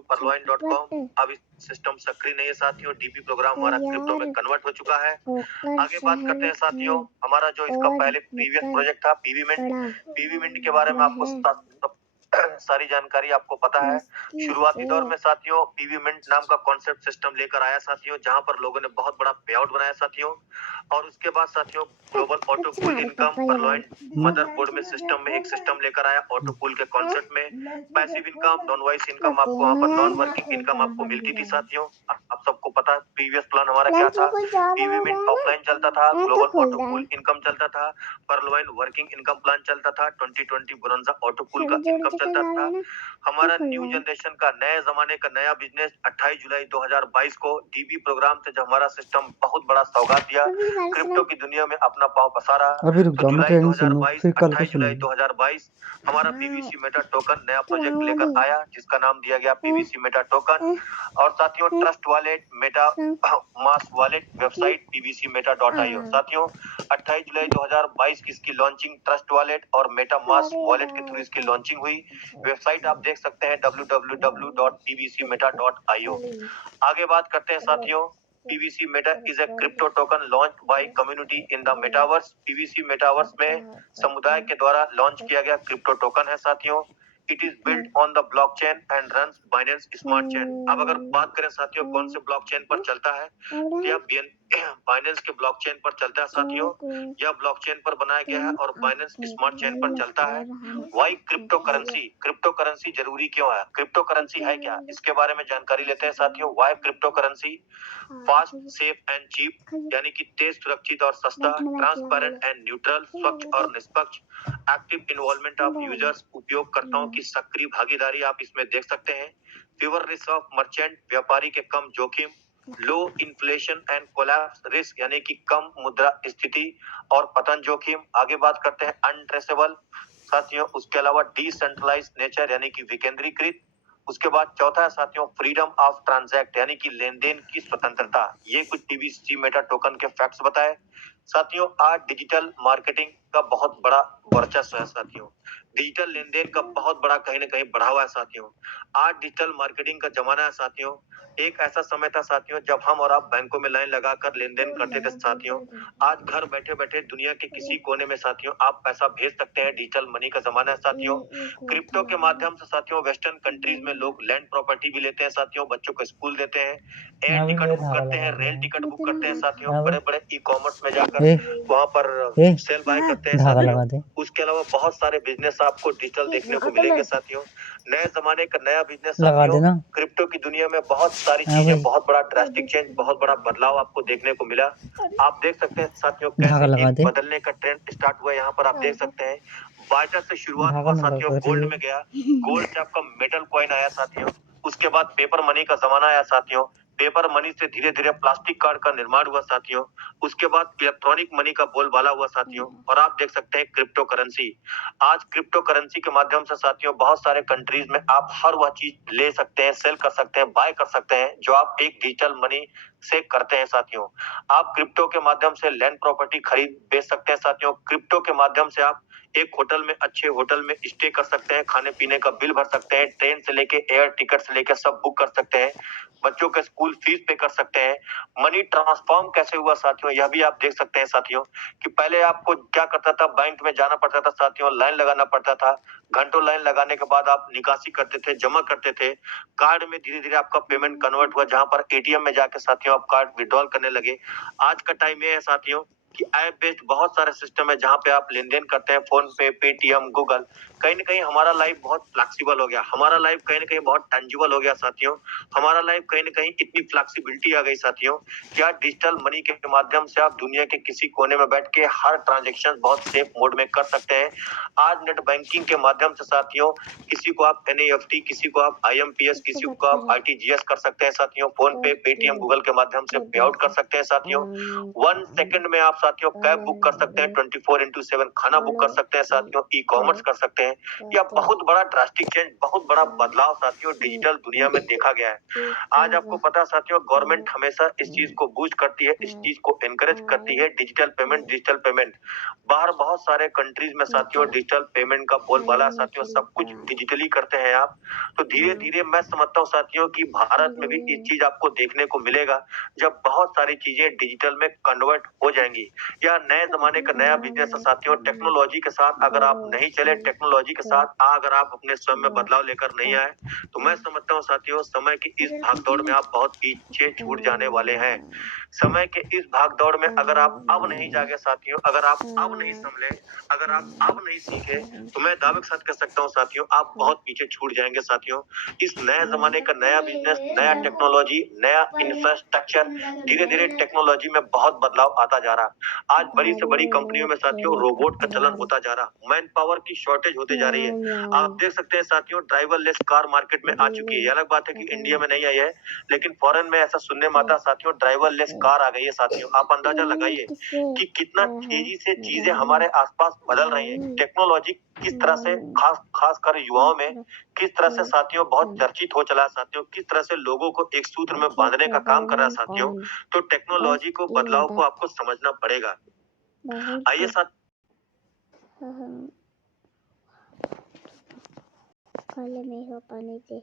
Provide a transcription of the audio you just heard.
www.perloin.com। अब इस सिस्टम सक्रिय नहीं है साथियों, डीपी प्रोग्राम हमारा क्रिप्टो में कन्वर्ट हो चुका है। आगे बात करते हैं साथियों, हमारा जो इसका पहले प्रीवियस प्रोजेक्ट था पीवी मिंट के बारे में आपको सारी जानकारी आपको पता है। शुरुआती दौर में साथियों पीवी मिंट नाम का कॉन्सेप्ट सिस्टम लेकर आया साथियों, जहां पर लोगों ने बहुत बड़ा पे आउट बनाया साथियों। और उसके बाद साथियों ग्लोबल ऑटो पूल इनकम परलॉइन मदरबोर्ड में सिस्टम में एक सिस्टम लेकर आया ऑटो पूल के कॉन्सेप्ट में। Passive income, non voice income आपको वहां पर नॉन वर्किंग इनकम आपको मिलती थी साथियों। आप सबको पता है प्रीवियस प्लान हमारा क्या था। पीवी मिंट ऑफलाइन चलता था, ग्लोबल ऑटो पूल इनकम चलता था, परलॉइन वर्किंग इनकम प्लान चलता था, 2020 बोनंजा ऑटो पूल का इनकम चलता था। हमारा न्यू जनरेशन का नए जमाने का नया बिजनेस 28 जुलाई 2022 को डीबी प्रोग्राम से जब हमारा सिस्टम बहुत बड़ा सौगात दिया, क्रिप्टो की दुनिया में अपना पांव पसारा। अभी रुक जाओ, मैं ट्रेनिंग सुनूं, फिर कल को 28 जुलाई 2022 हमारा पीवीसी मेटा टोकन नया प्रोजेक्ट लेकर आया, जिसका नाम दिया गया पीवीसी मेटा टोकन। और साथियों ट्रस्ट वॉलेट, मेटा मास वॉलेट, वेबसाइट pvcmeta.io। साथियों 28 जुलाई 2022 की इसकी लॉन्चिंग ट्रस्ट वॉलेट और मेटा मास वॉलेट के थ्रू इसकी लॉन्चिंग हुई। वेबसाइट आप देख सकते हैं www.pvcmeta.io। आगे बात करते हैं साथियों, PVC Meta is a crypto token launched by community in the metaverse। PVC Metaverse में समुदाय के द्वारा लॉन्च किया गया क्रिप्टो टोकन है साथियों। It is built on the blockchain and runs Binance Smart Chain। अब अगर बात करें साथियों कौन से ब्लॉकचेन पर चलता है, यह बाइनेंस के ब्लॉकचेन पर चलता है साथियों। यह ब्लॉकचेन पर बनाया गया है और बाइनेंस स्मार्ट चेन पर चलता है। Why crypto currency, crypto currency जरूरी क्यों है, क्रिप्टो करेंसी है क्या, इसके बारे में जानकारी लेते हैं साथियों। Why crypto currency, fast, safe and cheap, यानी कि तेज, सुरक्षित और सस्ता, ट्रांसपेरेंट एंड न्यूट्रल, स्वच्छ और निष्पक्ष, एक्टिव इन्वॉल्वमेंट ऑफ यूजर्स, उपयोगकर्ताओं की सक्रिय भागीदारी आप इसमें देख सकते हैं। फेवर रिस्क ऑफ मर्चेंट, व्यापारी के कम जोखिम, लो इन्फ्लेशन एंड कोलैप्स रिस्क, यानी कि कम मुद्रा स्थिति और पतन जोखिम। आगे बात करते हैं अनट्रेसेबल साथियों, उसके अलावा डिसेंट्रलाइज्ड नेचर यानी कि विकेंद्रीकृत। उसके बाद चौथा है साथियों फ्रीडम ऑफ ट्रांजैक्ट, यानी कि लेन देन की स्वतंत्रता। ये कुछ पीवीसी मेटा टोकन के फैक्ट्स बताए साथियों। आज डिजिटल मार्केटिंग का बहुत बड़ा वर्चस्व है साथियों, डिजिटल लेन देन का बहुत बड़ा कहीं ना कहीं बढ़ावा है साथियों। आज डिजिटल मार्केटिंग का जमाना है साथियों। एक ऐसा समय था साथियों जब हम और आप बैंकों में लाइन लगाकर लेन देन करते थे साथियों। आज घर बैठे बैठे दुनिया के किसी कोने में साथियों आप पैसा भेज सकते हैं, डिजिटल मनी का जमाना है साथियों। क्रिप्टो के माध्यम से साथियों वेस्टर्न कंट्रीज में लोग लैंड प्रॉपर्टी भी लेते हैं साथियों, बच्चों को स्कूल देते हैं, एयर टिकट बुक करते हैं, रेल टिकट बुक करते हैं साथियों, बड़े बड़े ई कॉमर्स में जाकर वहाँ पर सेल बाय करते हैं साथियों। उसके अलावा बहुत सारे बिजनेस आपको डिजिटल देखने को मिलेंगे साथियों। नए जमाने का नया बिजनेस साथियों, क्रिप्टो की दुनिया में बहुत सारी चीजें, बहुत बड़ा ड्रास्टिक चेंज, बहुत बड़ा बदलाव आपको देखने को मिला। आप देख सकते हैं साथियों कैसे एक बदलने का ट्रेंड स्टार्ट हुआ, यहाँ पर आप देख सकते हैं। बार्टर से शुरुआत हुआ साथियों, गोल्ड में गया, गोल्ड से आपका मेटल कॉइन आया साथियों। उसके बाद पेपर मनी का जमाना आया साथियों, पेपर मनी से धीरे धीरे प्लास्टिक कार्ड का निर्माण हुआ साथियों। उसके बाद इलेक्ट्रॉनिक मनी का बोलबाला हुआ साथियों। और आप देख सकते हैं क्रिप्टो करेंसी। आज क्रिप्टो करेंसी के माध्यम से साथियों बहुत सारे कंट्रीज में आप हर वह चीज ले सकते हैं, सेल कर सकते हैं, बाय कर सकते हैं जो आप एक डिजिटल मनी से करते हैं साथियों। आप क्रिप्टो के माध्यम से लैंड प्रॉपर्टी खरीद बेच सकते हैं साथियों। क्रिप्टो के माध्यम से आप एक होटल में, अच्छे होटल में स्टे कर सकते हैं, खाने पीने का बिल भर सकते हैं, ट्रेन से लेके एयर टिकट से लेके सब बुक कर सकते हैं, बच्चों के स्कूल फीस पे कर सकते हैं। मनी ट्रांसफॉर्म कैसे हुआ साथियों, यह भी आप देख सकते हैं साथियों कि पहले आपको क्या करता था, बैंक में जाना पड़ता था साथियों, लाइन लगाना पड़ता था, घंटों लाइन लगाने के बाद आप निकासी करते थे, जमा करते थे। कार्ड में धीरे धीरे आपका पेमेंट कन्वर्ट हुआ, जहां पर एटीएम में जाके साथियों आप कार्ड विड्रॉल करने लगे। आज का टाइम ये है साथियों कि ऐप बेस्ड बहुत सारे सिस्टम है जहां पे आप लेन देन करते हैं, फोन पे, पेटीएम, गूगल। कहीं ना कहीं हमारा लाइफ बहुत फ्लेक्सिबल हो गया, हमारा लाइफ कहीं ना कहीं बहुत टेंजिबल हो गया साथियों। हमारा लाइफ कहीं ना कहीं इतनी फ्लेक्सिबिलिटी आ गई साथियों कि आज डिजिटल मनी के माध्यम से आप दुनिया के किसी कोने में बैठ के हर ट्रांजेक्शन बहुत सेफ मोड में कर सकते हैं। आज नेट बैंकिंग के माध्यम से साथियों किसी को आप एनईएफटी, किसी को आप आईएमपीएस, किसी को आप आरटीजीएस कर सकते हैं साथियों। फोन पे, पेटीएम, गूगल के माध्यम से पे आउट कर सकते हैं साथियों। 1 सेकंड में आप साथियों कैब बुक कर सकते हैं, 24/7 खाना बुक कर सकते हैं साथियों, ई कॉमर्स कर सकते हैं हैं, या बहुत बड़ा ड्रास्टिक चेंज, बहुत बड़ा बदलाव साथियों डिजिटल दुनिया में देखा गया है। आज आपको पता है साथियों, गवर्नमेंट हमेशा इस चीज को बूस्ट करती है, इस चीज को एनकरेज करती है, डिजिटल पेमेंट। बाहर बहुत सारे कंट्रीज में साथियों डिजिटल पेमेंट का बोलबाला है साथियों, सब कुछ डिजिटली करते हैं आप। तो धीरे धीरे मैं समझता हूँ साथियों कि भारत में भी ये चीज आपको देखने को मिलेगा, जब बहुत सारी चीजें डिजिटल में कन्वर्ट हो जाएंगी। या नए जमाने का नया बिजनेस है साथियों, टेक्नोलॉजी के साथ अगर आप नहीं चले, टेक्नोलॉजी के साथ अगर आप अपने स्वयं में बदलाव लेकर नहीं आए, तो मैं समझता हूँ साथियों समय की इस भागदौड़ में आप बहुत पीछे छूट जाने वाले हैं। समय के इस भागदौड़ में अगर आप अब नहीं जागे साथियों, अगर आप अब नहीं संभले, अगर आप अब नहीं सीखे, तो मैं दावे के साथ कह सकता हूँ साथियों आप बहुत पीछे छूट जाएंगे साथियों। इस नए जमाने का नया बिजनेस, नया टेक्नोलॉजी, नया इंफ्रास्ट्रक्चर, धीरे धीरे टेक्नोलॉजी में बहुत बदलाव आता जा रहा। आज बड़ी से बड़ी कंपनियों में साथियों रोबोट का चलन होता जा रहा, मैन पावर की शॉर्टेज होते जा रही है। आप देख सकते हैं साथियों ड्राइवरलेस कार मार्केट में आ चुकी है। ये अलग बात है कि इंडिया में नहीं आई है, लेकिन फॉरेन में ऐसा सुनने में आता साथियों ड्राइवरलेस कार आ गई है साथियों। आप अंदाजा लगाइए कि कितना तेजी से चीजें हमारे आसपास बदल रही हैं। टेक्नोलॉजी किस तरह से खास कर युवाओं में किस तरह से साथियों बहुत चर्चित हो चला है साथियों, किस तरह से लोगों को एक सूत्र में बांधने का काम कर रहा है साथियों। तो टेक्नोलॉजी को बदलाव को आपको समझना पड़ेगा। आइए साथ कॉल में हो पाने से